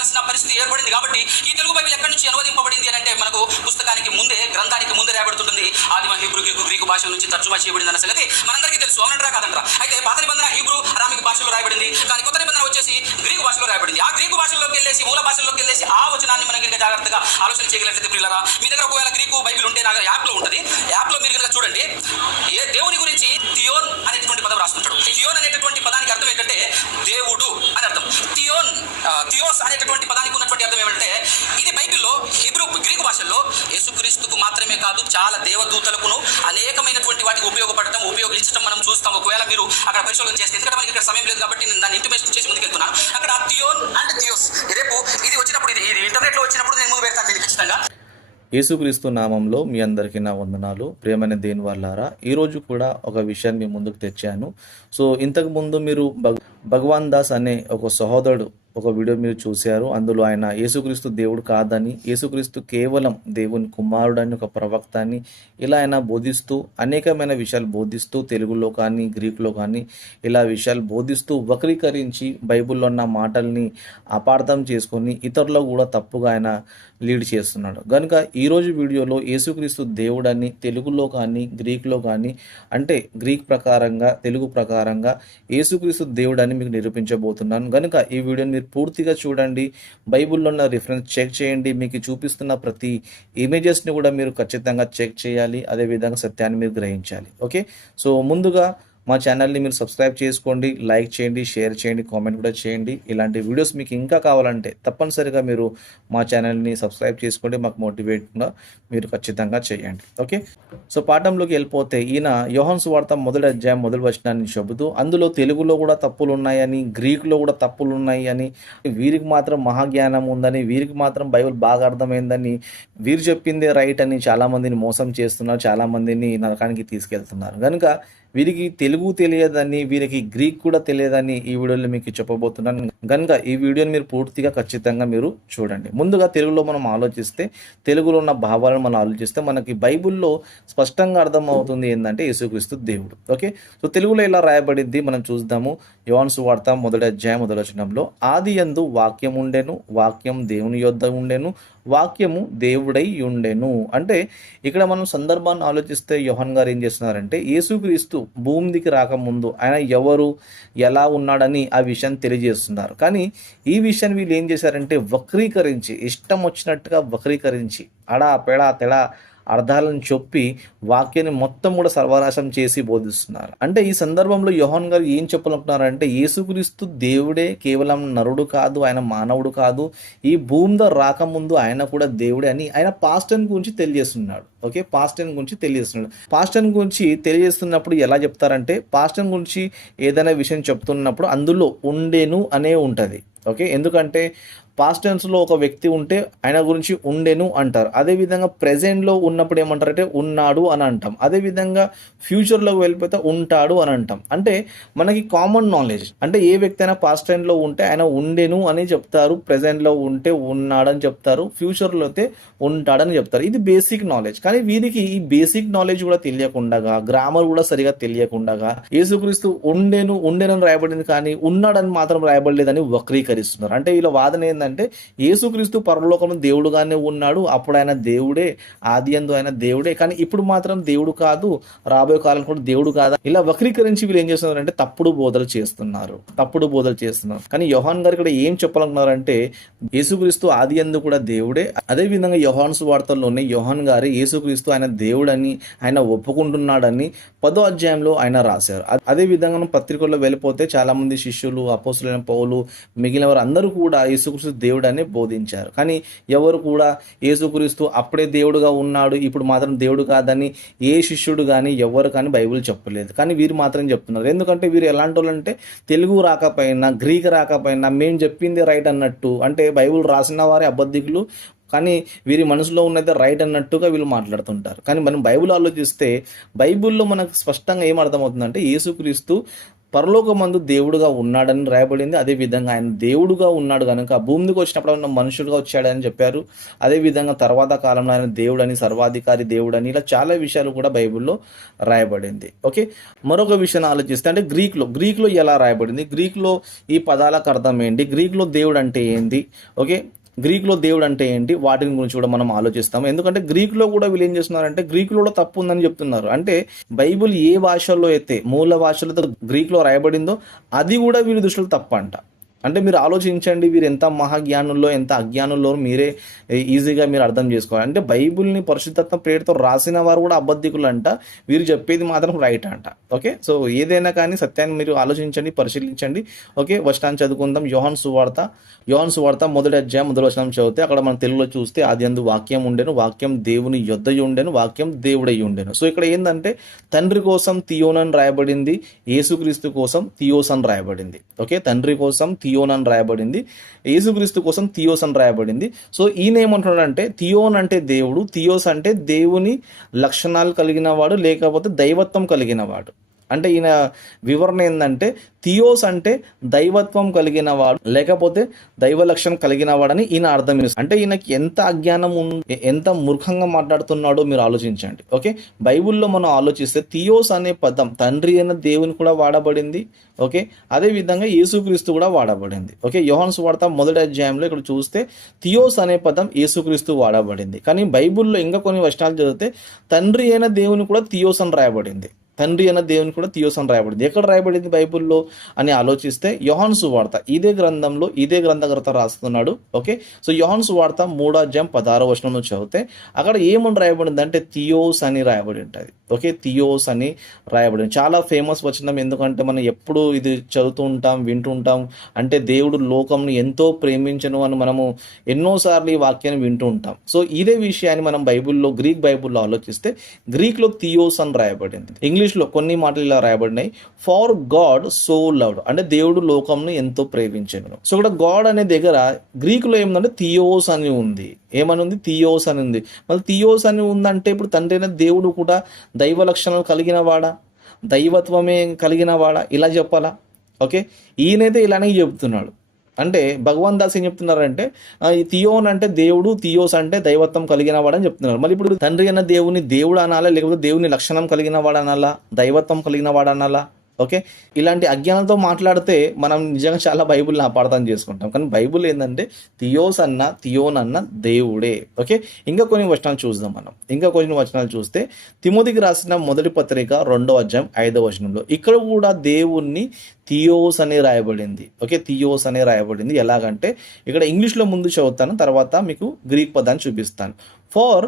చేయాల్సిన పరిస్థితి ఏర్పడింది కాబట్టి ఈ తెలుగు బైబిల్ ఎక్కడి నుంచి అనువదింపబడింది అని అంటే మనకు పుస్తకానికి ముందే గ్రంథానికి ముందే రాబడుతుంటుంది ఆదిమ హీబ్రూ గ్రీకు గ్రీకు భాష నుంచి తర్జుమా చేయబడింది సంగతి మనందరికీ తెలుసు. అవునంటారా కాదంటారా? అయితే పాత నిబంధన హీబ్రూ అరామిక్ భాషలో రాయబడింది. కానీ కొత్త నిబంధన వచ్చేసి గ్రీకు భాషలో రాయబడింది. ఆ గ్రీకు భాషలోకి వెళ్ళేసి మూల భాషలోకి వెళ్ళేసి ఆ వచనాన్ని మనం కనుక జాగ్రత్తగా ఆలోచన చేయగలిగితే పిల్లరా మీ దగ్గర ఒకవేళ గ్రీకు బైబిల్ ఉంటే నాకు యాప్లో ఉంటుంది. యాప్లో మీరు కనుక చూడండి. ఆ, అనేటటువంటి పదానికి ఉన్నటువంటి అర్థం ఏమంటే ఇది బైబిల్లో హిబ్రూ గ్రీకు భాషల్లో యేసుక్రీస్తుకు మాత్రమే కాదు చాలా దేవదూతలకును అనేకమైనటువంటి వాటికి ఉపయోగపడటం ఉపయోగించడం మనం చూస్తాం. ఒకవేళ మీరు అక్కడ పరిశోధన చేస్తే ఎందుకంటే మనకి ఇక్కడ సమయం లేదు కాబట్టి నేను దాన్ని ఇంటిమేషన్ చేసి ముందుకెళ్తున్నాను. అక్కడ థియోన్ అండ్ థియోస్. రేపు ఇది వచ్చినప్పుడు ఇది ఇది ఇంటర్నెట్లో వచ్చినప్పుడు నేను ముందు పెడతాను దీన్ని ఖచ్చితంగా. యేసుక్రీస్తు నామంలో మీ అందరికీ నా వందనాలు. ప్రేమైన దేని వల్లారా ఈరోజు కూడా ఒక విషయాన్ని మీ ముందుకు తెచ్చాను. సో ఇంతకుముందు మీరు భగ భగవాన్ దాస్ అనే ఒక సహోదరుడు ఒక వీడియో మీరు చూశారు. అందులో ఆయన యేసుక్రీస్తు దేవుడు కాదని యేసుక్రీస్తు కేవలం దేవుని కుమారుడని ఒక ప్రవక్త అని ఇలా ఆయన బోధిస్తూ అనేకమైన విషయాలు బోధిస్తూ తెలుగులో కానీ గ్రీకులో కానీ ఇలా విషయాలు బోధిస్తూ వక్రీకరించి బైబిల్లో ఉన్న మాటల్ని అపార్థం చేసుకొని ఇతరులకు కూడా తప్పుగా ఆయన లీడ్ చేస్తున్నాడు. కనుక ఈరోజు వీడియోలో యేసుక్రీస్తు దేవుడని తెలుగులో కానీ గ్రీకులో కానీ అంటే గ్రీక్ ప్రకారంగా తెలుగు ప్రకారంగా యేసుక్రీస్తు దేవుడని మీకు నిరూపించబోతున్నాను. కనుక ఈ వీడియోని మీరు పూర్తిగా చూడండి బైబిల్లో ఉన్న రిఫరెన్స్ చెక్ చేయండి మీకు చూపిస్తున్న ప్రతి ఇమేజెస్ని కూడా మీరు ఖచ్చితంగా చెక్ చేయాలి అదేవిధంగా సత్యాన్ని మీరు గ్రహించాలి. ఓకే సో ముందుగా మా ఛానల్ని మీరు సబ్స్క్రైబ్ చేసుకోండి లైక్ చేయండి షేర్ చేయండి కామెంట్ కూడా చేయండి. ఇలాంటి వీడియోస్ మీకు ఇంకా కావాలంటే తప్పనిసరిగా మీరు మా ఛానల్ని సబ్స్క్రైబ్ చేసుకోండి. మాకు మోటివేట్గా మీరు ఖచ్చితంగా చేయండి. ఓకే సో పాఠంలోకి వెళ్ళిపోతే ఈయన యోహన్స్ వార్త మొదటి అధ్యాయం మొదటి వచనాన్ని చెబుతూ అందులో తెలుగులో కూడా తప్పులు ఉన్నాయని గ్రీకులో కూడా తప్పులు ఉన్నాయి అని వీరికి మాత్రం మహాజ్ఞానం ఉందని వీరికి మాత్రం బైబిల్ బాగా అర్థమైందని వీరు చెప్పిందే రైట్ అని చాలామందిని మోసం చేస్తున్నారు చాలామందిని నరకానికి తీసుకెళ్తున్నారు. కనుక వీరికి తెలుగు తెలియదని వీరికి గ్రీక్ కూడా తెలియదని ఈ వీడియోలో మీకు చెప్పబోతున్నాను. కనుక ఈ వీడియోని మీరు పూర్తిగా ఖచ్చితంగా మీరు చూడండి. ముందుగా తెలుగులో మనం ఆలోచిస్తే తెలుగులో ఉన్న భావాలను మనం ఆలోచిస్తే మనకి బైబిల్లో స్పష్టంగా అర్థమవుతుంది ఏంటంటే యేసుక్రీస్తు దేవుడు. ఓకే? సో తెలుగులో ఇలా రాయబడింది మనం చూద్దాము. యువాన్సు వార్త మొదటి అధ్యాయం మొదలచనంలో ఆది యందు వాక్యం ఉండెను వాక్యం దేవుని యొద్ద ఉండెను వాక్యము దేవుడై ఉండెను. అంటే ఇక్కడ మనం సందర్భాన్ని ఆలోచిస్తే యోహన్ గారు ఏం చేస్తున్నారంటే యేసుక్రీస్తు భూమిదికి రాకముందు ఆయన ఎవరు ఎలా ఉన్నాడని ఆ విషయాన్ని తెలియజేస్తున్నారు. కానీ ఈ విషయాన్ని వీళ్ళు ఏం చేశారంటే వక్రీకరించి ఇష్టం వచ్చినట్టుగా వక్రీకరించి అడా పెడా తెడా అర్థాలను చెప్పి వాక్యాన్ని మొత్తం కూడా సర్వనాశం చేసి బోధిస్తున్నారు. అంటే ఈ సందర్భంలో యోహన్ గారు ఏం చెప్పాలనుకున్నారంటే యేసుక్రీస్తు దేవుడే కేవలం నరుడు కాదు ఆయన మానవుడు కాదు ఈ భూమిలో రాకముందు ఆయన కూడా దేవుడే అని ఆయన పాస్టన్ గురించి తెలియజేస్తున్నాడు. ఓకే? పాస్టన్ గురించి తెలియజేస్తున్నాడు. పాస్టన్ గురించి తెలియజేస్తున్నప్పుడు ఎలా చెప్తారంటే పాస్టన్ గురించి ఏదైనా విషయం చెప్తున్నప్పుడు అందులో ఉండేను అనే ఉంటుంది. ఓకే? ఎందుకంటే పాస్ట్ టెన్స్లో ఒక వ్యక్తి ఉంటే ఆయన గురించి ఉండెను అంటారు. అదేవిధంగా ప్రజెంట్లో ఉన్నప్పుడు ఏమంటారంటే ఉన్నాడు అని అంటాం. అదేవిధంగా ఫ్యూచర్లోకి వెళ్ళిపోతే ఉంటాడు అని అంటాం. అంటే మనకి కామన్ నాలెడ్జ్ అంటే ఏ వ్యక్తి అయినా పాస్ట్ టైంలో ఉంటే ఆయన ఉండెను అని చెప్తారు. ప్రజెంట్లో ఉంటే ఉన్నాడని చెప్తారు. ఫ్యూచర్లో అయితే ఉంటాడని చెప్తారు. ఇది బేసిక్ నాలెడ్జ్ కానీ వీరికి ఈ బేసిక్ నాలెడ్జ్ కూడా తెలియకుండాగా గ్రామర్ కూడా సరిగా తెలియకుండాగా యేసుక్రీస్తు ఉండెను ఉండెను అని రాయబడింది కానీ ఉన్నాడని మాత్రం రాయబడలేదని వక్రీకరిస్తున్నారు. అంటే వీళ్ళ వాదన ఏంటంటే యేసుక్రీస్తు పరలోకం దేవుడుగానే ఉన్నాడు. అప్పుడు ఆయన దేవుడే ఆది అందు ఆయన దేవుడే. కానీ ఇప్పుడు మాత్రం దేవుడు కాదు రాబోయే కాలం కూడా దేవుడు కాదా? ఇలా వక్రీకరించి వీళ్ళు ఏం చేస్తున్నారంటే తప్పుడు బోధలు చేస్తున్నారు. తప్పుడు బోధలు చేస్తున్నారు. కానీ యోహాన్ గారు ఇక్కడ ఏం చెప్పాలనుకున్నారంటే యేసుక్రీస్తు ఆది అందు కూడా దేవుడే. అదే విధంగా యోహాన్స్ వార్తల్లోనే యోహాన్ గారు యేసుక్రీస్తు ఆయన దేవుడని ఆయన ఒప్పుకుంటున్నాడని పదో అధ్యాయంలో ఆయన రాశారు. అదే విధంగా పత్రికల్లో వెళ్ళిపోతే చాలా మంది శిష్యులు అపోసులైన పౌలు మిగిలిన వారు అందరూ కూడా యేసుక్రీస్తు దేవుడని బోధించారు. కానీ ఎవరు కూడా యేసుక్రీస్తు అప్పుడే దేవుడుగా ఉన్నాడు ఇప్పుడు మాత్రం దేవుడు కాదని ఏ శిష్యుడు కానీ ఎవరు కానీ బైబిల్ చెప్పలేదు. కానీ వీరు మాత్రం చెప్తున్నారు. ఎందుకంటే వీరు ఎలాంటి వాళ్ళు అంటే తెలుగు రాకపోయినా గ్రీక్ రాకపోయినా మేము చెప్పింది రైట్ అన్నట్టు. అంటే బైబిల్ రాసిన వారి అబద్ధికులు కానీ వీరి మనసులో ఉన్నది రైట్ అన్నట్టుగా వీళ్ళు మాట్లాడుతుంటారు. కానీ మనం బైబిల్ ఆలోచిస్తే బైబిల్లో మనకు స్పష్టంగా ఏం అర్థమవుతుందంటే యేసుక్రీస్తు పరలోకమందు దేవుడుగా ఉన్నాడని రాయబడింది. అదేవిధంగా ఆయన దేవుడుగా ఉన్నాడు కనుక భూమికి వచ్చినప్పుడు ఆయన మనుషుడుగా వచ్చాడని చెప్పారు. అదేవిధంగా తర్వాత కాలంలో ఆయన దేవుడని సర్వాధికారి దేవుడని ఇలా చాలా విషయాలు కూడా బైబిల్లో రాయబడింది. ఓకే? మరొక విషయాన్ని ఆలోచిస్తే అంటే గ్రీక్లో గ్రీక్లో ఎలా రాయబడింది? గ్రీక్లో ఈ పదాలకు అర్థం ఏంటి? గ్రీక్లో దేవుడు అంటే ఏంటి? ఓకే? గ్రీకులో దేవుడు అంటే ఏంటి? వాటిని గురించి కూడా మనం ఆలోచిస్తాం ఎందుకంటే గ్రీకులో కూడా వీళ్ళు ఏం చేస్తున్నారంటే గ్రీకులో కూడా తప్పు ఉందని చెప్తున్నారు. అంటే బైబిల్ ఏ భాషల్లో అయితే మూల భాషలతో గ్రీకులో రాయబడిందో అది కూడా వీరి దృష్టిలో తప్పు అంట అంటే మీరు ఆలోచించండి వీరు ఎంత మహాజ్ఞానుల్లో ఎంత అజ్ఞానుల్లో మీరే ఈజీగా మీరు అర్థం చేసుకోవాలి. అంటే బైబిల్ని పరిశుద్ధత్వ పేరుతో రాసిన వారు కూడా అబద్ధికులు అంట వీరు చెప్పేది మాత్రం రైట్ అంట. ఓకే? సో ఏదైనా కానీ సత్యాన్ని మీరు ఆలోచించండి పరిశీలించండి. ఓకే? వచనాన్ని చదువుకుందాం. యోహన్ సువార్త యోహన్ సువార్త మొదటి అధ్యాయం మొదటి వచనం చదివితే అక్కడ మనం తెలుగులో చూస్తే అది అందు వాక్యం ఉండేను వాక్యం దేవుని యొద్దయి ఉండేను వాక్యం దేవుడై ఉండేను. సో ఇక్కడ ఏంటంటే తండ్రి కోసం తియోన్ అని రాయబడింది యేసుక్రీస్తు కోసం థియోస్ అని రాయబడింది. ఓకే? తండ్రి కోసం థియోన్ అని రాయబడింది. యేసుక్రీస్తు కోసం థియోస్ అని రాయబడింది. సో ఈయన ఏమంటున్నాడంటే థియోన్ అంటే దేవుడు థియోస్ అంటే దేవుని లక్షణాలు కలిగిన వాడు లేకపోతే దైవత్వం కలిగిన వాడు. అంటే ఈయన వివరణ ఏంటంటే థియోస్ అంటే దైవత్వం కలిగిన వాడు లేకపోతే దైవ లక్షణం కలిగిన వాడని ఈయన అర్థం చేస్తుంది. అంటే ఈయనకి ఎంత అజ్ఞానం ఎంత మూర్ఖంగా మాట్లాడుతున్నాడో మీరు ఆలోచించండి ఓకే? బైబిల్లో మనం ఆలోచిస్తే థియోస్ అనే పదం తండ్రి అయిన దేవుని కూడా వాడబడింది ఓకే? అదే విధంగా యేసుక్రీస్తు కూడా వాడబడింది ఓకే? యోహన్స్ వార్త మొదటి అధ్యాయంలో ఇక్కడ చూస్తే థియోస్ అనే పదం యేసుక్రీస్తు వాడబడింది. కానీ బైబుల్లో ఇంకా కొన్ని వర్షాలు చదివితే తండ్రి అయిన దేవుని కూడా థియోస్ అని రాయబడింది. తండ్రి అన్న దేవుని కూడా థియోస్ అని రాయబడింది. ఎక్కడ రాయబడింది బైబిల్లో అని ఆలోచిస్తే యోహాన్ సువార్త ఇదే గ్రంథంలో ఇదే గ్రంథకర్త రాస్తున్నాడు. ఓకే? సో యోహాన్ సువార్త మూడో అధ్యాయం పదహారో వచనంలో చదివితే అక్కడ ఏమని రాయబడింది అంటే థియోస్ అని రాయబడి ఉంటుంది. ఓకే థియోస్ అని రాయబడింది. చాలా ఫేమస్ వచనం ఎందుకంటే మనం ఎప్పుడు ఇది చదువుతూ ఉంటాం వింటూ ఉంటాం. అంటే దేవుడు లోకంని ఎంతో ప్రేమించను అని మనము ఎన్నోసార్లు ఈ వాక్యాన్ని వింటూ ఉంటాం. సో ఇదే విషయాన్ని మనం బైబిల్లో గ్రీక్ బైబిల్లో ఆలోచిస్తే గ్రీక్లో థియోస్ అని రాయబడింది. ఇంగ్లీష్లో కొన్ని మాటలు ఇలా రాయబడినాయి. ఫార్ గాడ్ సో లవ్డ్ అంటే దేవుడు లోకంను ఎంతో ప్రేమించను. సో ఇక్కడ గాడ్ అనే దగ్గర గ్రీకులో ఏముందంటే థియోస్ అని ఉంది. ఏమని ఉంది? థియోస్ అని ఉంది. మళ్ళీ థియోస్ అని ఉందంటే ఇప్పుడు తండ్రి అయిన దేవుడు కూడా దైవ లక్షణాలు కలిగిన వాడా? దైవత్వమే కలిగిన వాడా? ఇలా చెప్పాలా? ఓకే? ఈయనైతే ఇలానే చెప్తున్నాడు. అంటే భగవాన్ దాస్ ఏం చెప్తున్నారంటే ఈ థియోన్ అంటే దేవుడు థియోస్ అంటే దైవత్వం కలిగిన వాడని చెప్తున్నారు. మళ్ళీ ఇప్పుడు తండ్రి అన్న దేవుని దేవుడు అనాలా? లేకపోతే దేవుని లక్షణం కలిగిన వాడు అనాలా? దైవత్వం కలిగిన వాడు అనాలా? ఓకే? ఇలాంటి అజ్ఞానంతో మాట్లాడితే మనం నిజంగా చాలా బైబుల్ని అపార్థం చేసుకుంటాం. కానీ బైబిల్ ఏంటంటే థియోస్ అన్న థియోన్ అన్న దేవుడే. ఓకే? ఇంకా కొన్ని వచనాలు చూద్దాం మనం. ఇంకా కొన్ని వచనాలు చూస్తే తిమోతికి రాసిన మొదటి పత్రిక రెండో అధ్యాయం ఐదో వచనంలో ఇక్కడ కూడా దేవుణ్ణి థియోస్ అని రాయబడింది. ఓకే? థియోస్ అని రాయబడింది. ఎలాగంటే ఇక్కడ ఇంగ్లీష్లో ముందు చదువుతాను తర్వాత మీకు గ్రీక్ పదాన్ని చూపిస్తాను. ఫార్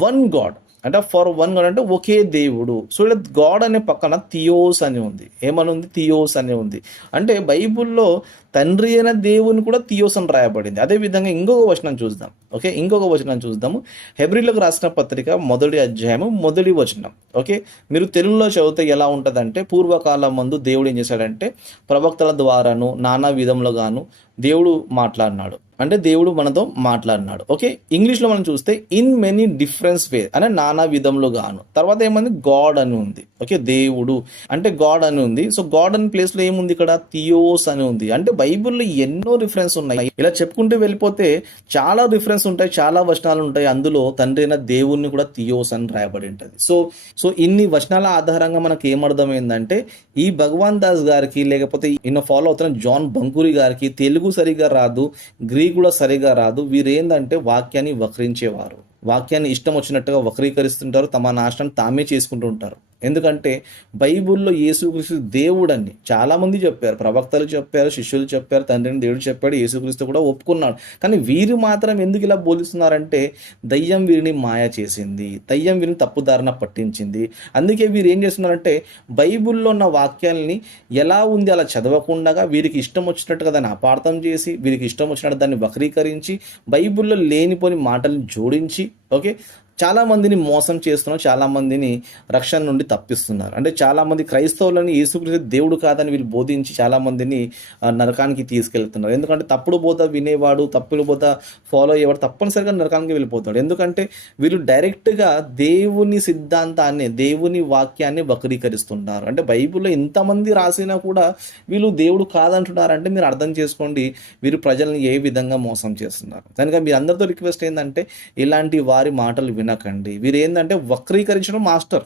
వన్ గాడ్ అంటే ఫర్ వన్ గాడ్ అంటే ఒకే దేవుడు. సో ఇలా గాడ్ అనే పక్కన థియోస్ అని ఉంది. ఏమని ఉంది? థియోస్ అని ఉంది. అంటే బైబిల్లో తండ్రి అయిన దేవుని కూడా థియోస్ అని రాయబడింది. అదే విధంగా ఇంకొక వచనం చూద్దాం. ఓకే? ఇంకొక వచనం చూద్దాము. హెబ్రిలకు రాసిన పత్రిక మొదటి అధ్యాయము మొదటి వచనం. ఓకే? మీరు తెలుగులో చదివితే ఎలా ఉంటుందంటే పూర్వకాలం ముందు దేవుడు ఏం చేశాడంటే ప్రవక్తల ద్వారాను నానా విధములుగాను దేవుడు మాట్లాడినాడు. అంటే దేవుడు మనతో మాట్లాడినాడు. ఓకే? ఇంగ్లీష్లో మనం చూస్తే ఇన్ మెనీ డిఫరెన్స్ వే అనే నానా విధములు గాను తర్వాత ఏమంది? గాడ్ అని ఉంది. ఓకే? దేవుడు. అంటే గాడ్ అని ఉంది. సో గాడ్ అని ప్లేస్లో ఏముంది ఇక్కడ? థియోస్ అని ఉంది. అంటే బైబిల్లో ఎన్నో రిఫరెన్స్ ఉన్నాయి. ఇలా చెప్పుకుంటూ వెళ్ళిపోతే చాలా రిఫరెన్స్ ఉంటాయి చాలా వచనాలు ఉంటాయి. అందులో తండ్రి అయిన దేవుణ్ణి కూడా థియోస్ అని రాయబడి ఉంటుంది. సో సో ఇన్ని వచనాల ఆధారంగా మనకి ఏమర్థమైందంటే ఈ భగవాన్ దాస్ గారికి లేకపోతే ఈయన ఫాలో అవుతున్న జాన్ బంకూరి గారికి తెలుగు సరిగా రాదు గ్రీక్ కూడా సరిగా రాదు. వీరేందంటే వాక్యాన్ని వక్రించేవారు. వాక్యాన్ని ఇష్టం వచ్చినట్టుగా వక్రీకరిస్తుంటారు తమ నాశనం తామే చేసుకుంటూ ఉంటారు. ఎందుకంటే బైబిల్లో యేసుక్రీస్తు దేవుడని చాలామంది చెప్పారు ప్రవక్తలు చెప్పారు శిష్యులు చెప్పారు తండ్రిని దేవుడు చెప్పాడు యేసుక్రీస్తు కూడా ఒప్పుకున్నాడు. కానీ వీరు మాత్రం ఎందుకు ఇలా బోధిస్తున్నారంటే దయ్యం వీరిని మాయ చేసింది దయ్యం వీరిని తప్పుదారిన పట్టించింది. అందుకే వీరు ఏం చేస్తున్నారంటే బైబిల్లో ఉన్న వాక్యాలని ఎలా ఉంది అలా చదవకుండా వీరికి ఇష్టం వచ్చినట్టుగా దాన్ని అపార్థం చేసి వీరికి ఇష్టం వచ్చినట్టు దాన్ని వక్రీకరించి బైబిల్లో లేనిపోని మాటలను జోడించి ఓకే? చాలా మందిని మోసం చేస్తున్నారు చాలామందిని రక్షణ నుండి తప్పిస్తున్నారు. అంటే చాలామంది క్రైస్తవులని యేసుక్రీస్తు దేవుడు కాదని వీళ్ళు బోధించి చాలామందిని నరకానికి తీసుకెళ్తున్నారు. ఎందుకంటే తప్పుడు బోధ వినేవాడు తప్పుడు బోధ ఫాలో అయ్యేవాడు తప్పనిసరిగా నరకానికి వెళ్ళిపోతాడు. ఎందుకంటే వీళ్ళు డైరెక్ట్గా దేవుని సిద్ధాంతాన్ని దేవుని వాక్యాన్ని వక్రీకరిస్తున్నారు. అంటే బైబిల్లో ఎంతమంది రాసినా కూడా వీళ్ళు దేవుడు కాదంటున్నారంటే మీరు అర్థం చేసుకోండి వీరు ప్రజల్ని ఏ విధంగా మోసం చేస్తున్నారు? కనుక మీ అందరితో రిక్వెస్ట్ ఏంటంటే ఇలాంటి వారి మాటలు వినకండి. వీరు ఏంటంటే వక్రీకరించడం మాస్టర్.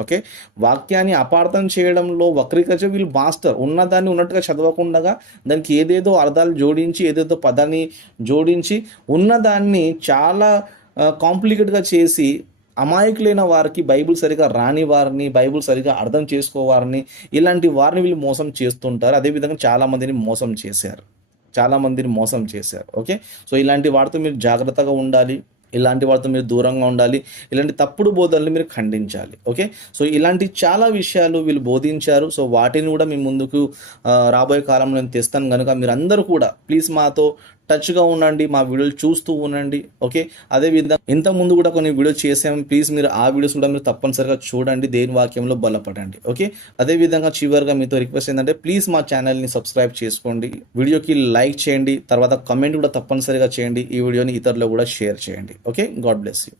ఓకే? వాక్యాన్ని అపార్థం చేయడంలో వక్రీకరించడం వీళ్ళు మాస్టర్. ఉన్నదాన్ని ఉన్నట్టుగా చదవకుండా దానికి ఏదేదో అర్థాలు జోడించి ఏదేదో పదాన్ని జోడించి ఉన్నదాన్ని చాలా కాంప్లికేట్గా చేసి అమాయకులైన వారికి బైబిల్ సరిగా రాని వారిని బైబిల్ సరిగా అర్థం చేసుకోవారిని ఇలాంటి వారిని వీళ్ళు మోసం చేస్తుంటారు. అదేవిధంగా చాలామందిని మోసం చేశారు. చాలామందిని మోసం చేశారు. ఓకే? సో ఇలాంటి వాటితో మీరు జాగ్రత్తగా ఉండాలి. ఇలాంటి వాటితో మీరు దూరంగా ఉండాలి. ఇలాంటి తప్పుడు బోధనలు మీరు ఖండించాలి. ఓకే? సో ఇలాంటి చాలా విషయాలు వీళ్ళు బోధించారు. సో వాటిని కూడా మీ ముందుకు రాబోయే కాలంలో నేను తెస్తాను. కనుక మీరు అందరూ కూడా ప్లీజ్ మాతో టచ్గా ఉండండి మా వీడియోలు చూస్తూ ఉండండి ఓకే? అదేవిధంగా ఇంతకుముందు కూడా కొన్ని వీడియోస్ చేసాము. ప్లీజ్ మీరు ఆ వీడియోస్ కూడా మీరు తప్పనిసరిగా చూడండి దేని వాక్యంలో బలపడండి ఓకే? అదేవిధంగా చివరిగా మీతో రిక్వెస్ట్ ఏంటంటే ప్లీజ్ మా ఛానల్ని సబ్స్క్రైబ్ చేసుకోండి. వీడియోకి లైక్ చేయండి తర్వాత కమెంట్ కూడా తప్పనిసరిగా చేయండి ఈ వీడియోని ఇతరులు కూడా షేర్ చేయండి ఓకే? God bless you.